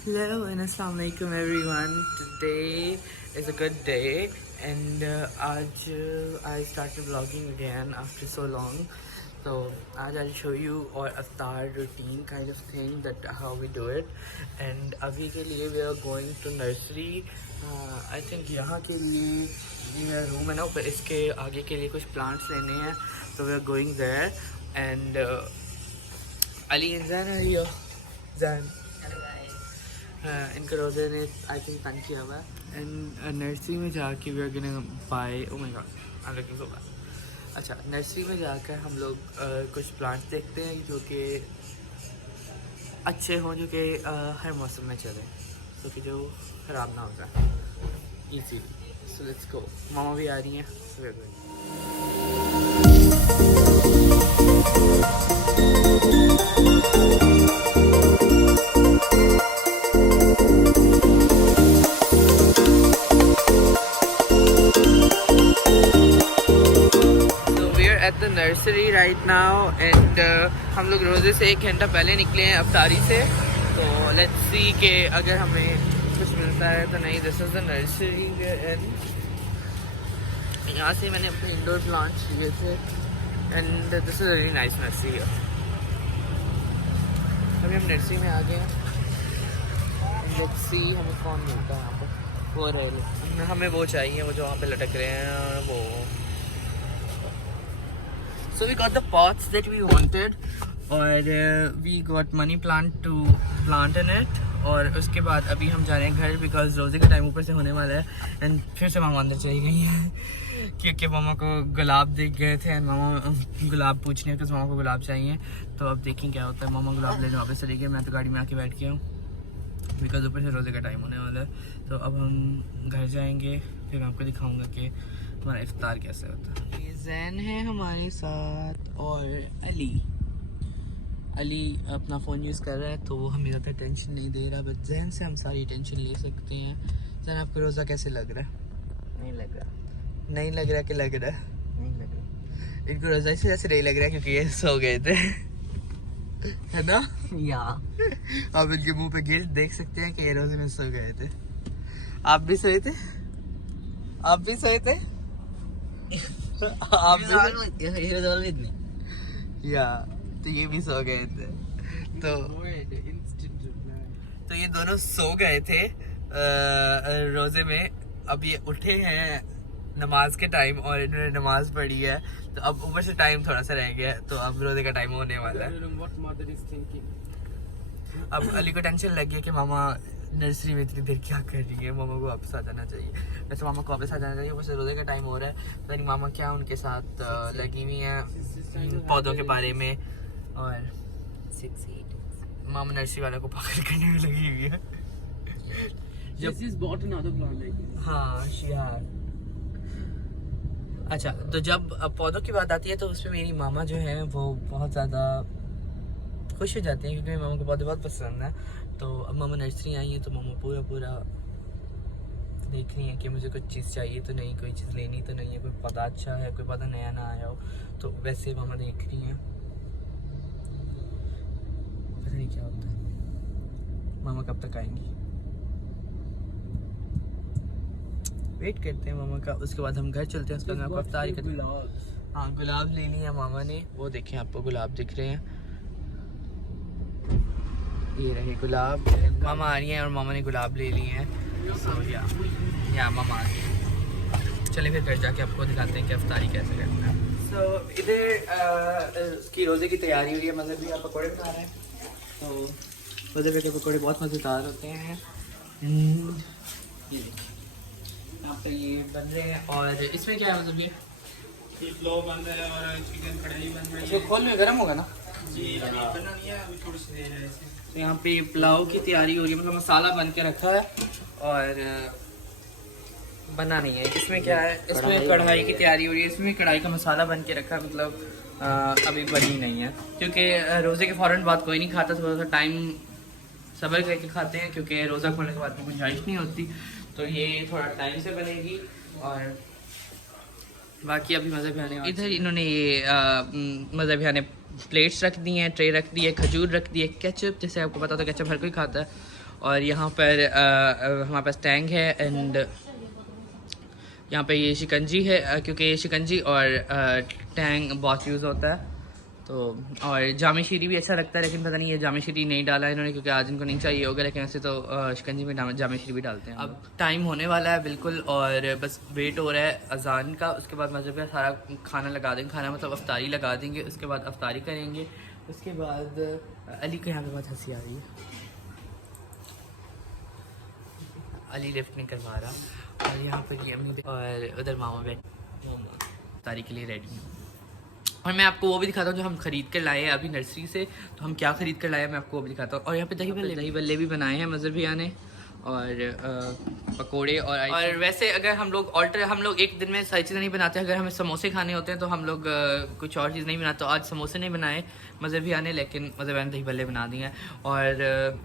Hello and Assalamualaikum everyone. Today is a good day and आज I started vlogging again after so long. So आज I'll show you our iftar routine kind of thing that how we do it. And अभी के लिए we are going to nursery. I think यहाँ के लिए ये room है ना ऊपर, इसके आगे के लिए कुछ plants लेने हैं. So we are going there and Ali and Zan are here. Zan. इनके रोजे ने आई थिंक तंग किया हुआ है एंड नर्सरी में जाके we are gonna buy oh my god I am looking so bad. अच्छा, नर्सरी में जाकर हम लोग कुछ प्लांट्स देखते हैं जो कि अच्छे हों, जो कि हर मौसम में चले, तो कि जो ख़राब ना हो जाए इजीली. So let's go. मामा भी आ रही हैं. So we are going. At the nursery right now and हम लोग रोज़े से 1 घंटा पहले निकले हैं अफ्तारी से. तो लेट्स सी कि अगर हमें कुछ मिलता है तो नहीं. This is the nursery and यहाँ से मैंने अपने इंडोर प्लांट्स लिए थे and this is a very nice nursery. अभी हम नर्सरी में आ गए हैं. लेट्स सी हमें कौन मिलता है यहाँ पर. वो रहे, हमें वो चाहिए, वो जो वहाँ पे लटक रहे हैं वो. So we got the pots that we wanted और we got money plant to plant in it. और उसके बाद अभी हम जा रहे हैं घर बिकॉज रोज़े का टाइम ऊपर से होने वाला है. एंड फिर से मामा अंदर चली गई हैं क्योंकि मामा को गुलाब देख गए थे एंड मामा गुलाब पूछने बिकॉज मामा को गुलाब चाहिए. तो अब देखें क्या होता है. मामा गुलाब लेने वापस चली गई. मैं तो गाड़ी में आके बैठ गया हूँ बिकॉज ऊपर से रोज़े का टाइम होने वाला है. तो अब हम घर जाएंगे, फिर मैं आपको दिखाऊँगा कि हमारा इफ्तार कैसे होता है. ये जैन है हमारे साथ और अली अपना फ़ोन यूज़ कर रहा है तो वो हमें ज़्यादा टेंशन नहीं दे रहा. बट जैन से हम सारी टेंशन ले सकते हैं. जैन, आपको रोज़ा कैसे लग रहा है? नहीं लग रहा. नहीं लग रहा कि लग रहा है? नहीं लग रहा. इनको रोज़ा इससे जैसे नहीं लग रहा क्योंकि ये सो गए थे है ना. या आप इनके मुंह पे गिल्ट देख सकते हैं कि ये रोज़े में सो गए थे. आप भी सोए थे? आप भी सोए थे? आप या तो ये भी सो गए थे. तो ये दोनों सो गए थे रोजे में. अब ये उठे हैं नमाज के टाइम और इन्होंने नमाज पढ़ी है. तो अब ऊपर से टाइम थोड़ा सा रह गया तो अब रोजे का टाइम होने वाला है. अब अली को टेंशन लग गई कि मामा नर्सरी में इतनी देर क्या कर रही है, मामा को वापस आ जाना चाहिए. वैसे मामा को वापस आ जाना चाहिए, वैसे रोज़े का टाइम हो रहा है. मेरी मामा क्या उनके साथ लगी हुई हैं पौधों के बारे में. और मामा नर्सरी वाले को पकड़ करने में लगी हुई है. हाँ अच्छा, तो जब पौधों की बात आती है तो उसमें मेरी मामा जो है वो बहुत ज़्यादा खुश हो जाती हैं क्योंकि मेरी मामा को पौधे बहुत पसंद है. तो अब मामा नर्सरी आई है तो मामा पूरा देख रही है कि मुझे कुछ चीज़ चाहिए तो नहीं, कोई चीज़ लेनी तो नहीं है, कोई पौधा अच्छा है, कोई पौधा नया ना आया हो. तो वैसे मामा देख रही हैं. पता नहीं क्या होता है. मामा कब तक आएंगी, वेट करते हैं मामा का. उसके बाद हम घर चलते हैं. उसके बाद आपको अफ्तारी का. हाँ, गुलाब ले लिया मामा ने. वो देखें, आपको गुलाब दिख रहे हैं. ये रहे गुलाब. मामा आ रही हैं और मामा ने गुलाब ले लिए हैं. सो या मामा आ गई. चलिए फिर घर जाके आपको दिखाते हैं कि अफ्तारी कैसे करना है. सो इधर उसकी रोज़े की तैयारी हुई है. मतलब भी आप पकौड़े बना रहे हैं. तो रोज़े के पकौड़े बहुत मज़ेदार होते हैं. ये देखिए यहाँ पे ये बन रहे हैं. और इसमें क्या है, मतलब ये पुलाव बन रहा है और चिकन कढ़ाई बन रही है. इसको खोल में गर्म होगा ना जी. अभी बना नहीं है, अभी थोड़ी सी देर है. तो यहाँ पे पुलाव की तैयारी हो रही है. मतलब मसाला बन के रखा है और बना नहीं है. इसमें क्या है, इसमें कढ़ाई की तैयारी हो रही है. इसमें कढ़ाई का मसाला बन के रखा है. मतलब अभी बनी नहीं है क्योंकि रोज़े के फ़ौरन बाद कोई नहीं खाता. थोड़ा सा टाइम सब्र करके खाते हैं क्योंकि रोज़ा खोलने के बाद में गुंजाइश नहीं होती. तो ये थोड़ा टाइम से बनेगी. और बाकी अभी मज़हबियाने इधर इन्होंने ये मज़हबियाने प्लेट्स रख दी हैं, ट्रे रख दी है, खजूर रख दी है, केचप, जैसे आपको पता तो केचप हर कोई खाता है. और यहाँ पर हमारे पास टैंग है एंड यहाँ पे ये शिकंजी है क्योंकि ये शिकंजी और टैंग बहुत यूज़ होता है। तो और जामे शीरी भी अच्छा लगता है, लेकिन पता नहीं ये जामे शीरी नहीं डाला इन्होंने क्योंकि आज इनको नहीं चाहिए होगा, लेकिन वैसे तो शिकंजी में जामे शीरी भी डालते हैं। अब टाइम होने वाला है बिल्कुल और बस वेट हो रहा है अजान का। उसके बाद मतलब सारा खाना लगा देंगे, खाना मतलब अफ्तारी लगा देंगे, उसके बाद अफ्तारी करेंगे। उसके बाद अली को यहाँ पे बहुत हंसी आ रही है, अली लिफ्ट नहीं करवा रहा। और यहाँ पर ये अम्मी और उधर मामा बैठ अफ्तारी के लिए रेडी हैं। और मैं आपको वो भी दिखाता हूँ जो हम खरीद कर लाए हैं अभी नर्सरी से। तो हम क्या खरीद कर लाए हैं मैं आपको वो भी दिखाता हूँ। और यहाँ पे दही बल्ले भी बनाए हैं मज़र भैया ने, और पकोड़े। और वैसे अगर हम लोग एक दिन में सारी चीज़ें नहीं बनाते। अगर हमें समोसे खाने होते हैं तो हम लोग कुछ और चीज़ नहीं बनाते। तो आज समोसे नहीं बनाए मज़र भैया ने, लेकिन मज़र भैया ने दही बल्ले बना दिए हैं। और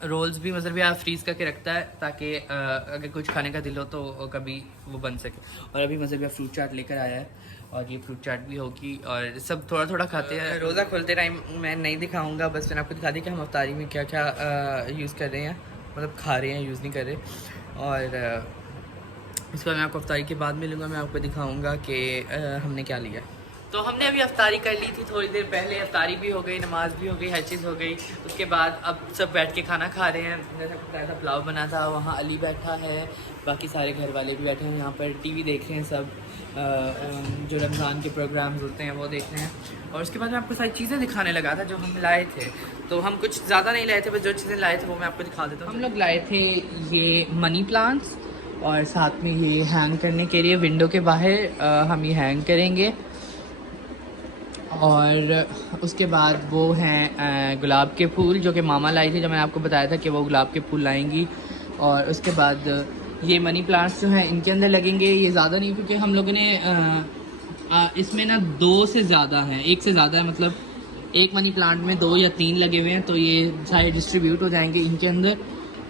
रोल्स भी मज़र भैया फ्रीज़ करके रखता है ताकि अगर कुछ खाने का दिल हो तो कभी वो बन सके। और अभी मज़र भैया फ्रूट चाट लेकर आया है और ये फ्रूट चाट भी होगी और सब थोड़ा थोड़ा खाते हैं। रोज़ा खोलते टाइम मैं नहीं दिखाऊंगा, बस मैंने आपको दिखा दी कि हम अफ्तारी में क्या क्या यूज़ कर रहे हैं, मतलब खा रहे हैं, यूज़ नहीं कर रहे। और इसके बाद मैं आपको अफ्तारी के बाद मिलूँगा, मैं आपको दिखाऊँगा कि हमने क्या लिया। तो हमने अभी अफ्तारी कर ली थी थोड़ी देर पहले। अफ्तारी भी हो गई, नमाज भी हो गई, हर चीज़ हो गई। उसके बाद अब सब बैठ के खाना खा रहे हैं। जैसा बताया था पुलाव बना था, वहाँ अली बैठा है, बाकी सारे घर वाले भी बैठे हैं। यहाँ पर टीवी देख रहे हैं सब, जो रमज़ान के प्रोग्राम्स होते हैं वो देख रहे हैं। और उसके बाद मैं आपको सारी चीज़ें दिखाने लगा था जो हम लाए थे। तो हम कुछ ज़्यादा नहीं लाए थे, बस जो चीज़ें लाए थे वो मैं आपको दिखा देता हूँ। हम लोग लाए थे ये मनी प्लांट्स और साथ में ये हैंग करने के लिए विंडो के बाहर हम ये हैंग करेंगे। और उसके बाद वो हैं गुलाब के फूल जो कि मामा लाई थी, जो मैंने आपको बताया था कि वो गुलाब के फूल लाएंगी। और उसके बाद ये मनी प्लांट्स जो हैं इनके अंदर लगेंगे। ये ज़्यादा नहीं क्योंकि हम लोगों ने इसमें ना 2 से ज़्यादा हैं, 1 से ज़्यादा है, मतलब एक मनी प्लांट में 2 या 3 लगे हुए हैं। तो ये सारे डिस्ट्रीब्यूट हो जाएंगे इनके अंदर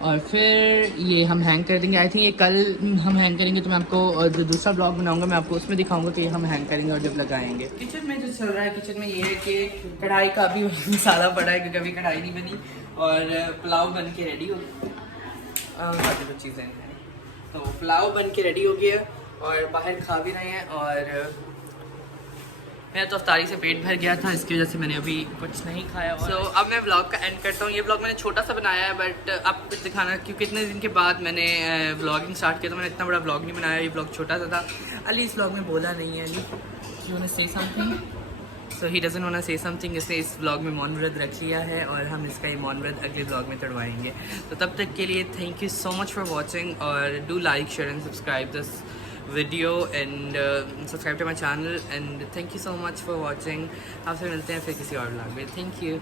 और फिर ये हम हैंग कर देंगे। आई थिंक ये कल हम हैंग करेंगे, तो मैं आपको जो दूसरा ब्लॉग बनाऊंगा मैं आपको उसमें दिखाऊंगा कि हम हैंग करेंगे और जब लगाएंगे। किचन में जो चल रहा है, किचन में ये है कि कढ़ाई का अभी मसाला पड़ा है क्योंकि अभी कढ़ाई नहीं बनी और पुलाव बन के रेडी हो काफ़ी कुछ चीज़ें हैं। तो पुलाव बन के रेडी हो गया और बाहर खा भी रहे हैं। और मेरा तो अफ्तारी से पेट भर गया था, इसकी वजह से मैंने अभी कुछ नहीं खाया। तो अब मैं व्लॉग का एंड करता हूँ। ये व्लॉग मैंने छोटा सा बनाया है, बट आपको कुछ दिखाना क्योंकि इतने दिन के बाद मैंने व्लॉगिंग स्टार्ट किया, तो मैंने इतना बड़ा व्लॉग नहीं बनाया। ये व्लॉग छोटा सा था। अली इस व्लॉग में बोला नहीं है, Ali you want to say something, so he doesn't want to say something. इसने इस व्लॉग में मौन व्रत रख लिया है और हम इसका ये मौन व्रत अगले व्लॉग में तोड़वाएंगे। तो तब तक के लिए thank you so much for watching और do like, share and subscribe this video and subscribe to my channel and thank you so much for watching। आपसे मिलते हैं फिर किसी और व्लॉग में। Thank you.